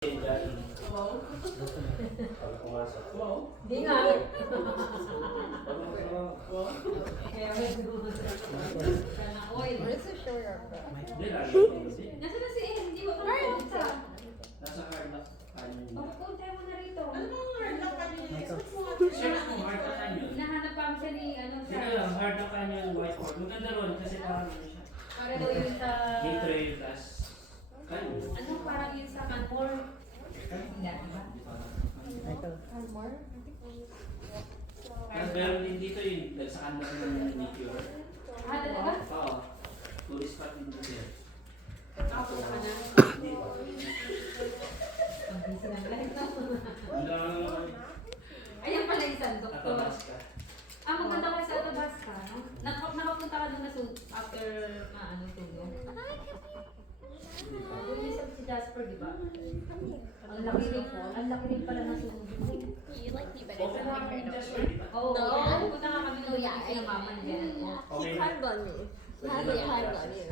Di nga. Where's the sugar from? Nasa na si Ed? Hindi mo pa nasa. Nasa hard lock canyon. Papunta mo na rito. Ano bang hard lock canyon? Search mo hard lock canyon. Hinahanap pa siya ni ano Dito lang, hard lock canyon whiteboard. Maganda ron kasi parang ano siya. para daw yun sa Gate trail plus canyon. ano parang yun sa Canmore. Hindi ba? More? Tapos meron din dito yung dagsakan na ng manicure. Ah, talaga? Oo. Tourist spot din dito yan. Ako na ka na. Hindi pa. Ang busy ng life na. Hanggang Ayan pala isang doktor. Athabasca. Ah, maganda ka sa Athabasca, no? Nakapunta ka doon na after ano tulong. Doon sa si Jasper, di ba? Ang laki rin pala na sunog. You like me, but I Okay don't naman like yung her. Jasper, di ba? Oo, No. pupunta nga kami nung sinamaman dyan. He climbed on me. How did he climb on you?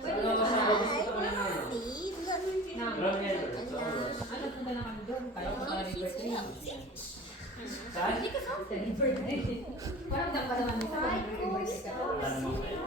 Pwede Ano ba? kasama gusto ko na naman? See? Na, Ground header. ano punta na kami doon? Kaya ko para River Trail. Saan? Sa River Trail. Parang dapat naman sa River Trail. Wala namang kayo.